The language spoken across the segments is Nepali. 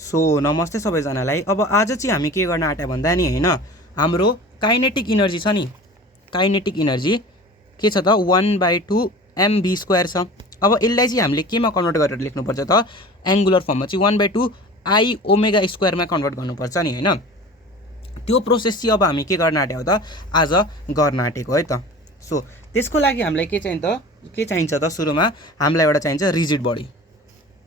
सो नमस्ते सबैजनालाई। अब आज चाहिँ हामी के गर्न आँट्या भन्दा नि हैन, हाम्रो काइनेटिक इनर्जी छ नि, काइनेटिक इनर्जी के छ त 1/2 mv² छ। अब यसलाई चाहिँ हामीले केमा कन्भर्ट गरेर लेख्नुपर्छ त, एङ्गुलर फर्ममा चाहिँ 1/2 I ओमेगा² मा कन्भर्ट गर्नुपर्छ नि हैन। त्यो प्रोसेस चाहिँ अब हामी के गर्न आँट्या हो त, आज गर्न आँटेको है त। सो त्यसको लागि हामीलाई के चाहिन्छ त सुरुमा हामीलाई एउटा चाहिन्छ रिजिड बडी।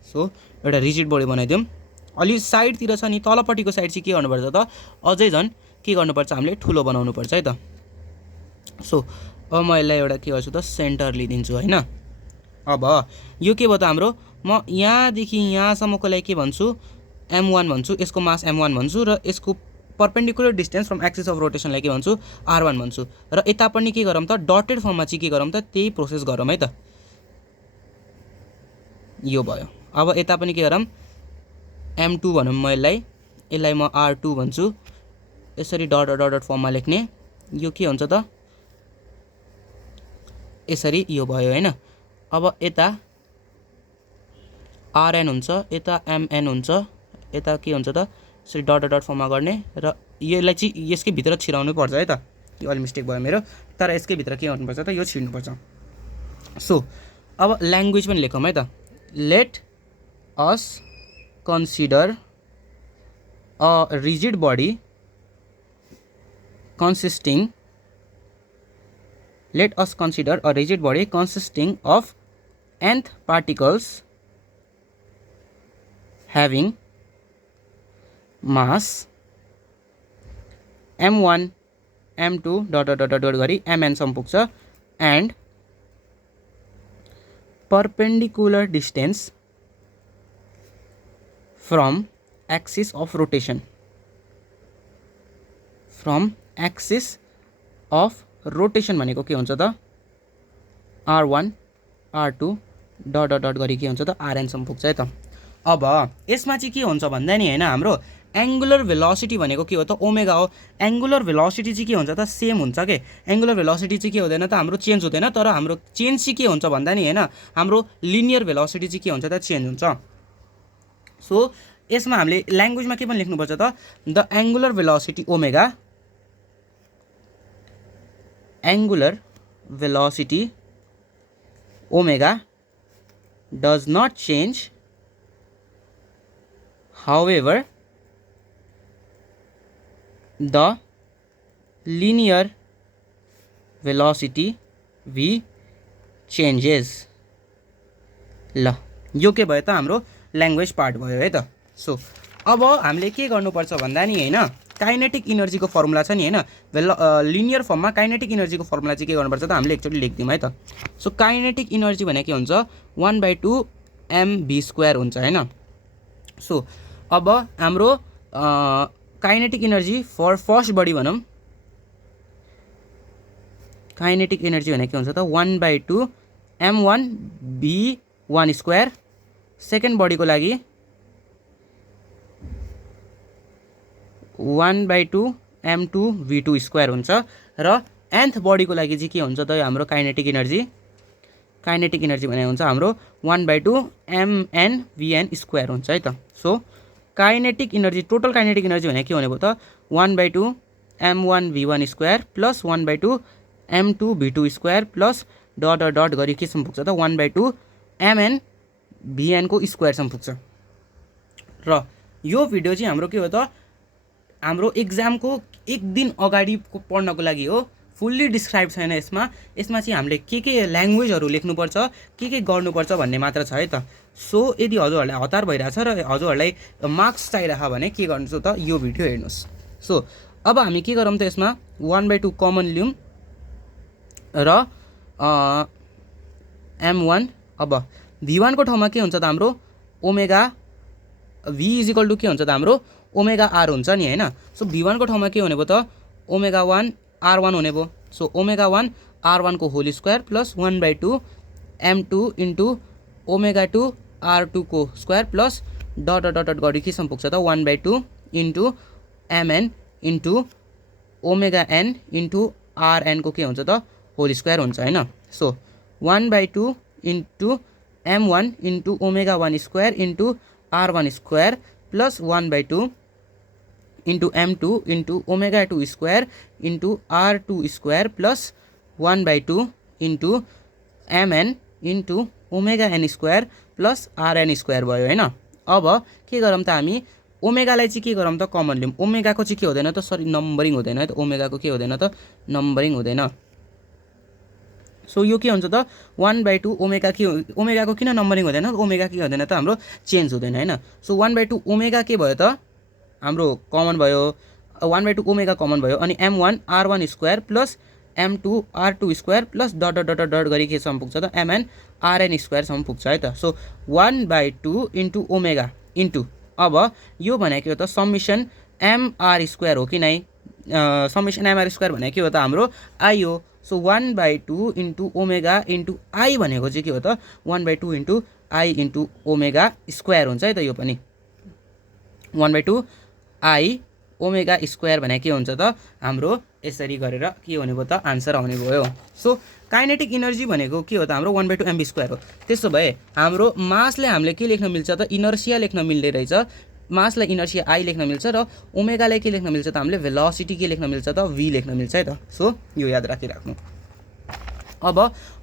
सो एउटा रिजिड बडी बनाइदिउँ। अलि साइडतिर छ नि, तलपट्टिको साइड चाहिँ के गर्नुपर्छ त, अझै झन् के गर्नुपर्छ, हामीले ठुलो बनाउनुपर्छ है त। सो अब म यसलाई एउटा के गर्छु त, सेन्टर लिइदिन्छु हैन। अब यो के भयो त हाम्रो, म यहाँदेखि यहाँसम्मको लागि के भन्छु, m1 भन्छु, यसको मास m1 भन्छु, र यसको perpendicular distance from axis of रोटेसनलाई के भन्छु, r1 भन्छु। र यता पनि के गरौँ त, डटेड फर्ममा चाहिँ के गरौँ त, त्यही प्रोसेस गरौँ है त। यो भयो। अब यता पनि के गरौँ, m2 भनौँ, म यसलाई म r2 भन्छु। यसरी डट डट फर्ममा लेख्ने, यो के हुन्छ त, यसरी यो भयो हैन। अब यता rn हुन्छ, यता mn हुन्छ, यता के हुन्छ त, यसरी डट डट फर्ममा गर्ने, र यसलाई चाहिँ यसकै भित्र छिराउनु पर्छ है त। यो अलि मिस्टेक भयो मेरो, तर यसकै भित्र के गर्नुपर्छ त, यो छिर्नुपर्छ। सो अब ल्याङ्ग्वेज पनि लेखौँ है त। Let us consider a rigid body consisting of nth particles having mass m1 m2 dot गरी mn सम्म पुग्छ, and perpendicular distance from axis of rotation, भनेको के हुन्छ त, r1 r2 डट डट गरी के हुन्छ त, rn सम्म पुग्छ है त। अब यसमा चाहिँ के हुन्छ भन्दा नि हैन, हाम्रो एङ्गुलर भेलोसिटी भनेको के हो त, ओमेगा हो। एङ्गुलर भेलोसिटी चाहिँ के हुन्छ त, सेम हुन्छ के। एङ्गुलर भेलोसिटी चाहिँ के हुँदैन त, हाम्रो चेन्ज हुँदैन, तर हाम्रो चेन्ज चाहिँ के हुन्छ भन्दा नि हैन, हाम्रो लिनियर भेलोसिटी चाहिँ के हुन्छ त, चेन्ज हुन्छ। सो यसमा हामीले ल्याङ्ग्वेजमा के पनि लेख्नुपर्छ त, the angular velocity omega, angular velocity omega does not change, however the linear velocity v changes। ल यो के भयो त, हाम्रो ल्याङ्ग्वेज पार्ट भयो है त। सो अब हामीले के गर्नुपर्छ भन्दा नि हैन, काइनेटिक इनर्जीको फर्मुला छ नि हैन, लिनियर फर्ममा काइनेटिक इनर्जीको फर्मुला चाहिँ के गर्नुपर्छ त, हामीले एकचोटि लेखिदिउँ है त। सो काइनेटिक इनर्जी भनेको के हुन्छ, 1/2 mv² हुन्छ हैन। सो अब हाम्रो kinetic energy for first body भनौँ, काइनेटिक इनर्जी भनेको के हुन्छ त, 1/2 m1 v1²। सेकेन्ड बडीको लागि 1/2 m2 v2² हुन्छ, र nth बडीको लागि चाहिँ के हुन्छ त, हाम्रो काइनेटिक इनर्जी भनेको हुन्छ हाम्रो 1/2 mn vn² हुन्छ है त। So kinetic energy, total kinetic energy भनेको के भनेको त, 1/2 m1 v1² plus 1/2 m2 v2² plus dot dot गरी के सम्म पुग्छ त, 1/2 mn vn को स्क्वायर सम्म पुग्छ। र यो भिडियो चाहिँ हाम्रो के हो त, हाम्रो एक्जामको एक दिन अगाडि पढ्नको लागि हो, फुल्ली डिस्क्राइब छैन यसमा। चाहिँ हामीले के ल्याङ्ग्वेजहरू लेख्नुपर्छ, के गर्नुपर्छ भन्ने मात्र छ है त। सो यदि हजुरहरूलाई हतार भइरहेछ र हजुरहरूलाई मार्क्स चाहिरहेको भने के गर्नुहोस् त, यो भिडियो हेर्नुहोस्। सो अब हामी के गरौँ त, यसमा 1/2 कमन लिउँ र m1। अब v1 को ठाउँमा के हुन्छ त, हाम्रो ओमेगा v इजिकल टु के हुन्छ त, हाम्रो ओमेगा r हुन्छ नि हैन। सो v1 को ठाउँमा के हुने भयो त, ओमेगा 1 r1 हुने भयो। सो ओमेगा 1 r1 को whole square plus 1/2 m2 into omega 2 r2 को स्क्वायर प्लस डट डट गरी के सम्म पुग्छ त, 1/2 into mn into omega n into rn को के हुन्छ त, होल स्क्वायर हुन्छ हैन। So 1/2 into m1 into omega 1² into r1² plus 1/2 into m2 into omega two square into r2 square plus 1/2 into mn into omega n square plus rn square भयो हैन। अब के गरौँ त हामी ओमेगालाई चाहिँ के गरौँ त कमन लिउँ। ओमेगाको चाहिँ के हुँदैन त सरी नम्बरिङ हुँदैन है त, ओमेगाको के हुँदैन त नम्बरिङ हुँदैन। सो यो के हुन्छ त 1/2 ओमेगा के ओमेगाको किन नम्बरिङ हुँदैन, ओमेगा के हुँदैन त हाम्रो चेन्ज हुँदैन हैन। सो 1/2 ओमेगा के भयो त हाम्रो कमन भयो, 1/2 ओमेगा कमन भयो अनि m1 r1 square plus m2 r2 square plus dot dot dot dot गरी केसम्म पुग्छ त mn rn स्क्वायरसम्म पुग्छ है त। सो 1/2 इन्टु ओमेगा इन्टु अब यो भनेको हो त समिसन mr स्क्वायर हो कि नै, समिसन mr स्क्वायर भनेको के हो त हाम्रो आई हो। So 1/2 into omega into I भनेको चाहिँ के हो त 1/2 into I into omega square हुन्छ है त। यो पनि 1/2 आई ओमेगा स्क्वायर भने के हुन्छ त हाम्रो यसरी गरेर के हुने भयो त आन्सर आउने भयो। सो काइनेटिक इनर्जी भनेको के हो त हाम्रो 1/2 mv स्क्वायर हो। त्यसो भए हाम्रो मासले हामीले के लेख्न मिल्छ त इनर्सिया लेख्न मिल्दै रहेछ, मासलाई इनर्सिया आई लेख्न मिल्छ र ओमेगालाई के लेख्न मिल्छ त हामीले भेलोसिटी के लेख्न मिल्छ त v लेख्न मिल्छ है त। सो यो याद राखिराख्नु। अब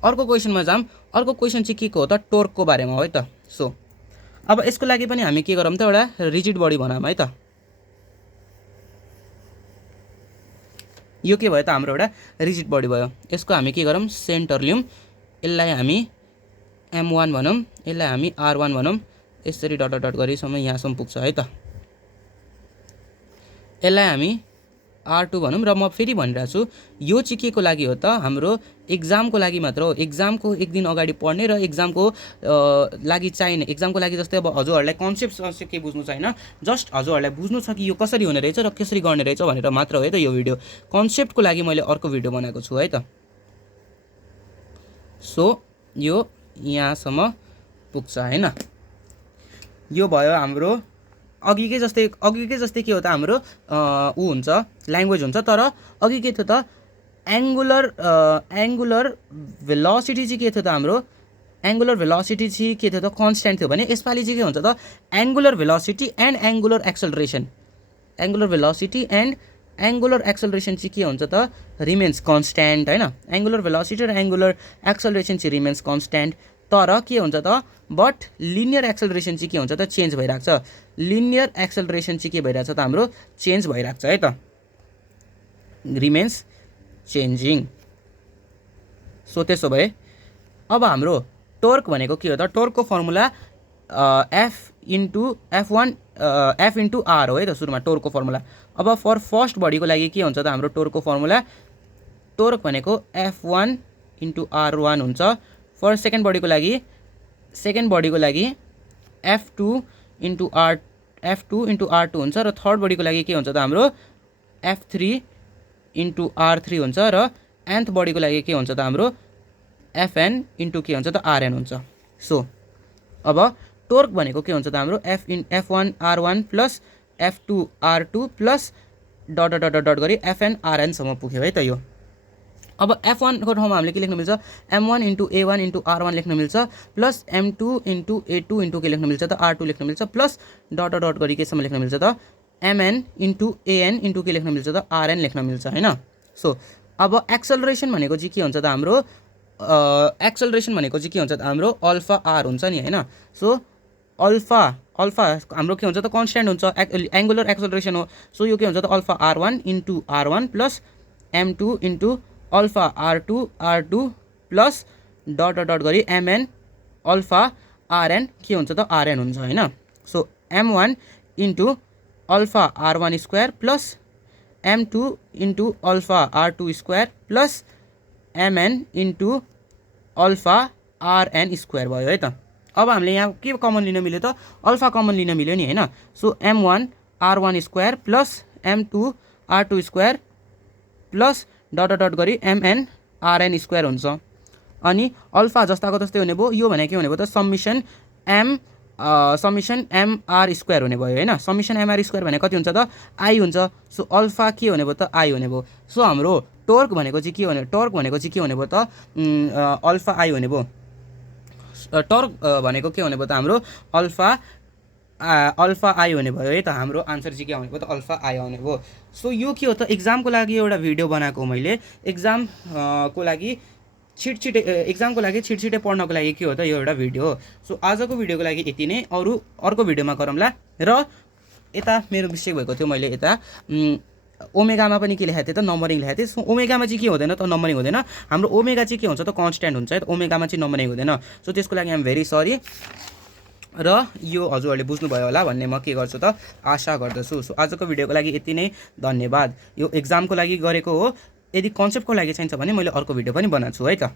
अर्को क्वेसनमा जाम। अर्को क्वेसन चाहिँ के को हो त टोर्कको बारेमा हो है त। सो अब यसको लागि पनि हामी के गरौँ त एउटा रिजिड बडी बनाऊँ है त। यो के भयो त हाम्रो एउटा रिजिड बडी भयो। यसको हामी के गरौँ सेन्टर लिउँ, यसलाई हामी m1 भनौँ, यसलाई हामी r1 भनौँ, यसरी डट डट गरेसम्म यहाँसम्म पुग्छ है त। यसलाई हामी r2 भनौँ र म फेरि भनिरहेको छु यो चाहिँ के को लागि हो त हाम्रो एक्जामको लागि मात्र हो। एक्जामको एक दिन अगाडि पढ्ने र एक्जामको लागि चाहिने, एक्जामको लागि जस्तै अब हजुरहरूलाई कन्सेप्ट के बुझ्नु छैन, जस्ट हजुरहरूलाई बुझ्नु छ कि यो कसरी हुने रहेछ र कसरी गर्ने रहेछ भनेर मात्र हो है त यो भिडियो। कन्सेप्टको लागि मैले अर्को भिडियो बनाएको छु है त। सो यो यहाँसम्म पुग्छ हैन। यो भयो हाम्रो अघिकै जस्तै के हो त हाम्रो ऊ हुन्छ ल्याङ्ग्वेज हुन्छ, तर अघि के थियो त एङ्गुलर भेलोसिटी चाहिँ के थियो त हाम्रो एङ्गुलर भेलोसिटी चाहिँ के थियो त कन्स्ट्यान्ट थियो भने यसपालि चाहिँ के हुन्छ त angular velocity and angular acceleration, angular velocity and angular acceleration चाहिँ के हुन्छ त रिमेन्स कन्स्ट्यान्ट हैन। एङ्गुलर भेलोसिटी र एङ्गुलर एक्सेलरेसन चाहिँ रिमेन्स कन्स्ट्यान्ट, तर के हुन्छ त बट लिनियर एक्सेलरेसन चाहिँ के हुन्छ त चेन्ज भइरहेको छ। लिनियर एक्सेलरेसन चाहिँ के भइरहेछ त हाम्रो चेन्ज भइरहेको छ है त, रिमेन्स चेन्जिङ। सो त्यसो भए अब हाम्रो टोर्क भनेको के हो त टोर्कको फर्मुला f इन्टु r हो है त सुरुमा टोर्कको फर्मुला। अब फर फर्स्ट बडीको लागि के हुन्छ त हाम्रो टोर्कको फर्मुला टोर्क भनेको f1 इन्टु r1 हुन्छ। फर सेकेन्ड बडीको लागि f2 इन्टु r2 हुन्छ र थर्ड बडीको लागि के हुन्छ त हाम्रो f3 इन्टु r3 हुन्छ र nth बडीको लागि के हुन्छ त हाम्रो fn इन्टु के हुन्छ त rn हुन्छ। सो अब टोर्क भनेको के हुन्छ त हाम्रो f1 r1 plus f2 r2 plus dot dot dot गरी fn rn सम्म पुग्यो है त यो। अब f1 को ठाउँमा हामीले के लेख्न मिल्छ m1 into a1 into r1 लेख्न मिल्छ plus m2 into a2 into के लेख्न मिल्छ त r2 लेख्न मिल्छ प्लस डट डट गरी केसम्म लेख्न मिल्छ त mn इन्टु an इन्टु के लेख्न मिल्छ त rn लेख्न मिल्छ हैन। सो अब एक्सेलरेसन भनेको चाहिँ के हुन्छ त हाम्रो अल्फा r हुन्छ नि हैन। सो अल्फा हाम्रो के हुन्छ त कन्स्ट्यान्ट हुन्छ, एङ्गुलर एक्सेलरेसन हो। सो यो के हुन्छ त alpha r1 into r1 plus m2 into alpha r2 plus dot dot गरी mn अल्फा rn के हुन्छ त rn हुन्छ हैन। So m1 into alpha r1 square plus m2 into alpha r2 square plus mn into alpha rn square भयो है त। अब हामीले यहाँ के कमन लिन मिल्यो त अल्फा कमन लिन मिल्यो नि हैन। So m1 r1 square plus m2 r2 square plus dot dot गरी mn rn स्क्वायर हुन्छ। अनि अल्फा जस्ताको जस्तै हुने भयो, यो भने के हुने भयो त समिसन mr स्क्वायर हुने भयो हैन। समिसन mr स्क्वायर भने कति हुन्छ त आई हुन्छ। सो अल्फा के हुने भयो त आई हुने भयो। सो हाम्रो टोर्क भनेको चाहिँ के हुने भयो त अल्फा आई हुने भयो। टर्क भनेको के हुने भयो त हाम्रो अल्फा अल्फा आई हुने भयो है त। हाम्रो आन्सर चाहिँ के आउने भयो त अल्फा आई आउने भयो। सो यो के हो त एक्जामको लागि एउटा भिडियो बनाएको मैले एक्जामको लागि छिटछिटै पढ्नको लागि के हो त यो एउटा भिडियो हो। सो आजको भिडियोको लागि यति नै, अर्को भिडियोमा गरौँला। र यता मेरो मिस्टेक भएको थियो, मैले यता ओमेगामा पनि के लेखेको थिएँ त नम्बरिङ लेखेको थिएँ। सो ओमेगामा चाहिँ के हुँदैन त नम्बरिङ हुँदैन, हाम्रो ओमेगा चाहिँ के हुन्छ त कन्स्ट्यान्ट हुन्छ है त, ओमेगामा चाहिँ नम्बरिङ हुँदैन। सो त्यसको लागि आइएम भेरी सरी। र यो हजुरहरूले बुझ्नुभयो होला भन्ने म के गर्छु त आशा गर्दछु। सो आजको भिडियोको लागि यति नै, धन्यवाद। यो एक्जामको लागि गरेको हो, यदि कन्सेप्टको लागि चाहिन्छ भने मैले अर्को भिडियो पनि बनाउँछु है त।